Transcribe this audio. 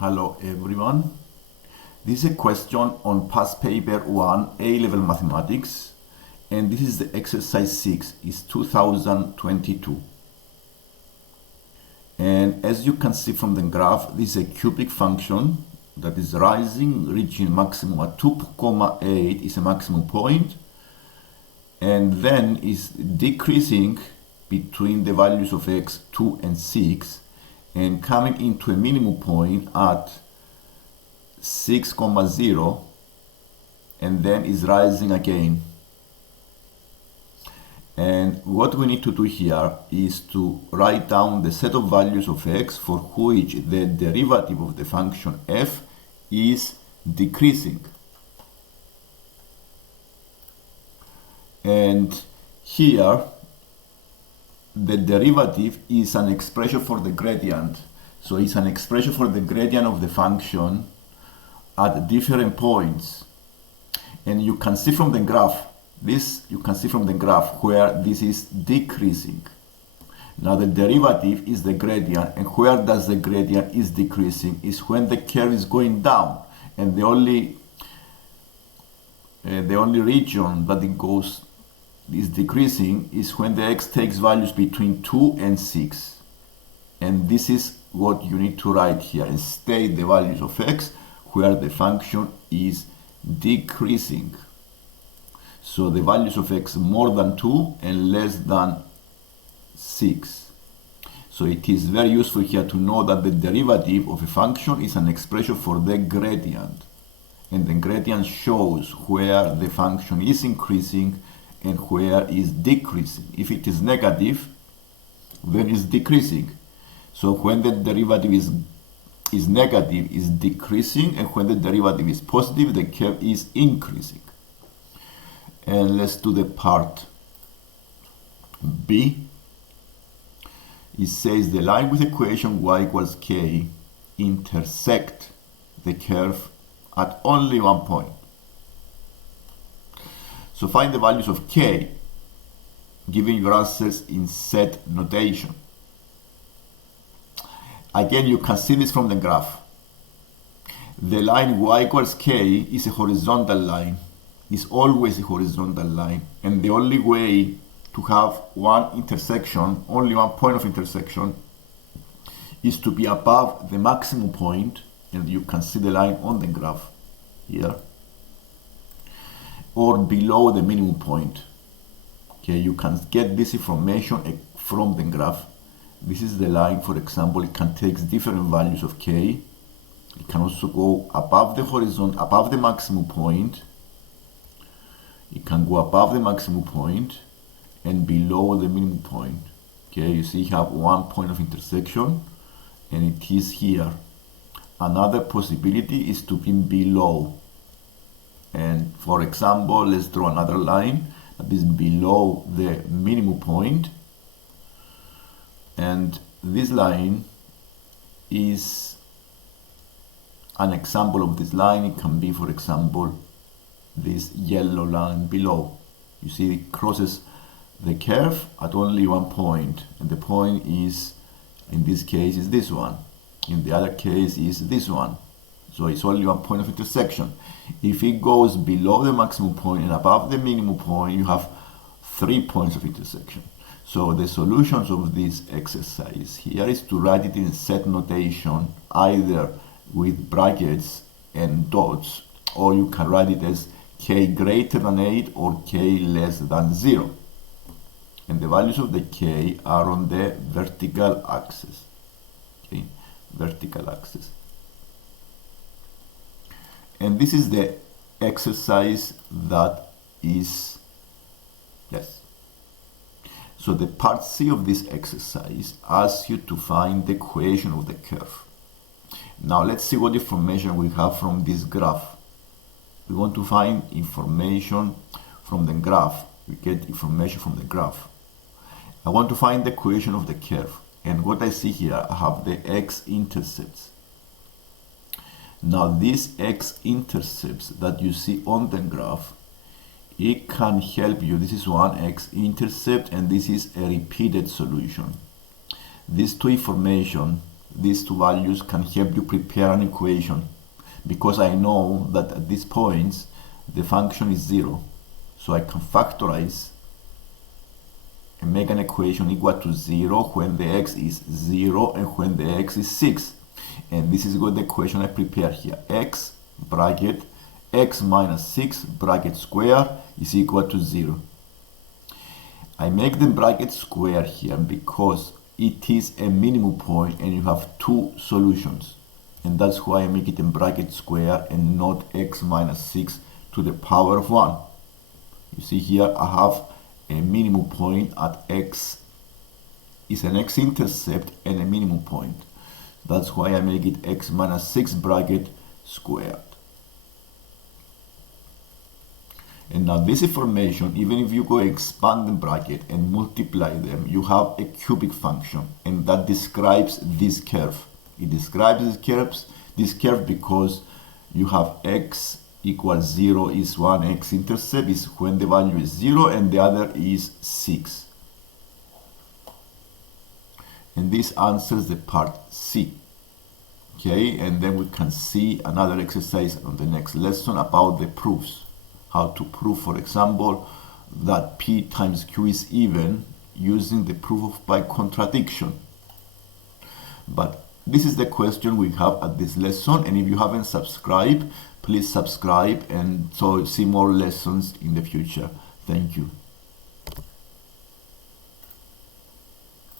Hello everyone. This is a question on past paper 1 A-level mathematics, and this is the exercise 6. It's 2022. And as you can see from the graph, this is a cubic function that is rising, reaching maximum at 2,8 is a maximum point, and then is decreasing between the values of x 2 and 6, and coming into a minimum point at 6,0, and then is rising again. And what we need to do here is to write down the set of values of x for which the derivative of the function f is decreasing. And here the derivative is an expression for the gradient. So it's an expression for the gradient of the function at different points. And you can see from the graph, where this is decreasing. Now the derivative is the gradient, and where does the gradient is decreasing is when the curve is going down, and the only region that it goes is decreasing is when the x takes values between 2 and 6. And this is what you need to write here and state the values of x where the function is decreasing. So the values of x more than 2 and less than 6. So it is very useful here to know that the derivative of a function is an expression for the gradient. And the gradient shows where the function is increasing and where is decreasing. If it is negative, then it's decreasing. So when the derivative is negative, is decreasing, and when the derivative is positive, the curve is increasing. And let's do the part B. It says the line with equation y equals k intersect the curve at only one point. So find the values of k, giving your answers in set notation. Again, you can see this from the graph. The line y equals k is a horizontal line. It's always a horizontal line. And the only way to have one intersection, only one point of intersection, is to be above the maximum point, and you can see the line on the graph here, or below the minimum point. Okay, you can get this information from the graph. This is the line, for example. It can take different values of k. It can also go above the horizon, above the maximum point. It can go above the maximum point and below the minimum point. Okay, you see you have one point of intersection, and it is here. Another possibility is to be below. And for example, let's draw another line that is below the minimum point. And this line is an example of this line. It can be, for example, this yellow line below. You see it crosses the curve at only one point. And the point is, in this case, is this one. In the other case is this one. So it's only one point of intersection. If it goes below the maximum point and above the minimum point, you have 3 points of intersection. So the solutions of this exercise here is to write it in set notation, either with brackets and dots, or you can write it as k greater than 8 or k less than 0. And the values of the k are on the vertical axis. Okay, vertical axis. And this is the exercise that is, yes. So the part C of this exercise asks you to find the equation of the curve. Now let's see what information we have from this graph. We want to find information from the graph. We get information from the graph. I want to find the equation of the curve. And what I see here, I have the x-intercepts. Now these x-intercepts that you see on the graph, it can help you. This is one x-intercept, and this is a repeated solution. These two information these two values can help you prepare an equation, because I know that at these points the function is 0. So I can factorize and make an equation equal to 0 when the x is 0 and when the x is 6. And this is what the equation I prepare here. X bracket x minus 6 bracket square is equal to 0. I make the bracket square here because it is a minimum point and you have two solutions. And that's why I make it in bracket square and not x minus 6 to the power of 1. You see here I have a minimum point at x is an x-intercept and a minimum point. That's why I make it x minus 6 bracket squared. And now this information, even if you go expand the bracket and multiply them, you have a cubic function, and that describes this curve. It describes this curve because you have x equals 0 is 1, x-intercept is when the value is 0 and the other is 6. And this answers the part C. Okay, and then we can see another exercise on the next lesson about the proofs. How to prove, for example, that P times Q is even using the proof by contradiction. But this is the question we have at this lesson, and if you haven't subscribed, please subscribe and so see more lessons in the future. Thank you.